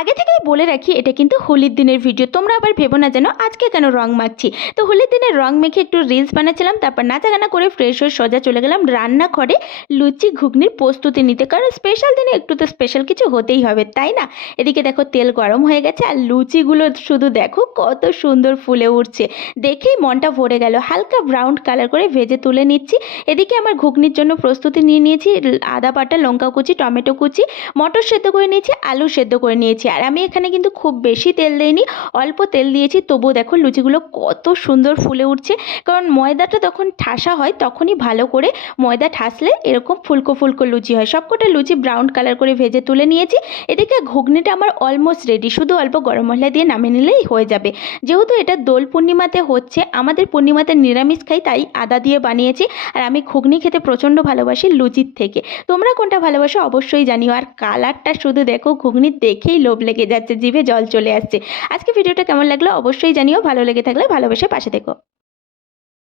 আগে থেকেই বলে রাখি এটা কিন্তু হোলির দিনের ভিডিও, তোমরা আবার ভেবো না যেন আজকে কেন রং মাখছি। তো হোলির দিনে রং মেখে একটু রিলস বানাচ্ছিলাম, তারপর নাচাগানা করে ফ্রেশ হয়ে সোজা চলে গেলাম রান্নাঘরে লুচি ঘুগনির প্রস্তুতি নিতে, কারণ স্পেশাল দিনে একটু তো স্পেশাল কিছু হতেই হবে, তাই না? এদিকে দেখো তেল গরম হয়ে গেছে আর লুচিগুলো শুধু দেখো কত সুন্দর ফুলে উঠছে, দেখেই মনটা ভরে গেল। হালকা ব্রাউন কালার করে ভেজে তুলে নিচ্ছি। এদিকে আমার ঘুগনির জন্য প্রস্তুতি নিয়ে নিয়েছি, আদা বাটা, লঙ্কা কুচি, টমেটো কুচি, মটর সেদ্ধ করে নিয়েছি, আলু সেদ্ধ করে নিয়েছি। আর আমি এখানে কিন্তু খুব বেশি তেল দেইনি, অল্প তেল দিয়েছি, তবুও দেখো লুচিগুলো কত সুন্দর ফুলে উঠছে। কারণ ময়দাটা তখন ঠাসা হয়, তখনই ভালো করে ময়দা ঠাসলে এরকম ফুলকো ফুলকো লুচি হয়। সবকটা লুচি ব্রাউন কালার করে ভেজে তুলে নিয়েছি। এদিকে ঘুগনিটা আমার অলমোস্ট রেডি, শুধু অল্প গরম মশলা দিয়ে নামিয়ে নিলেই হয়ে যাবে। যেহেতু এটা দোল পূর্ণিমাতে হচ্ছে, আমাদের পূর্ণিমাতে নিরামিষ খাই, তাই আদা দিয়ে বানিয়েছি। আর আমি ঘুগনি খেতে প্রচণ্ড ভালোবাসি লুচির থেকে। তোমরা কোনটা ভালোবাসো অবশ্যই জানিও। আর কালারটা শুধু দেখো, ঘুগনি দেখেই লোভ লেগে যাচ্ছে, জিভে জল চলে আসছে। আজকে ভিডিওটা কেমন লাগলো অবশ্যই জানিও, ভালো লেগে থাকলে ভালোবেসে পাশে থেকো।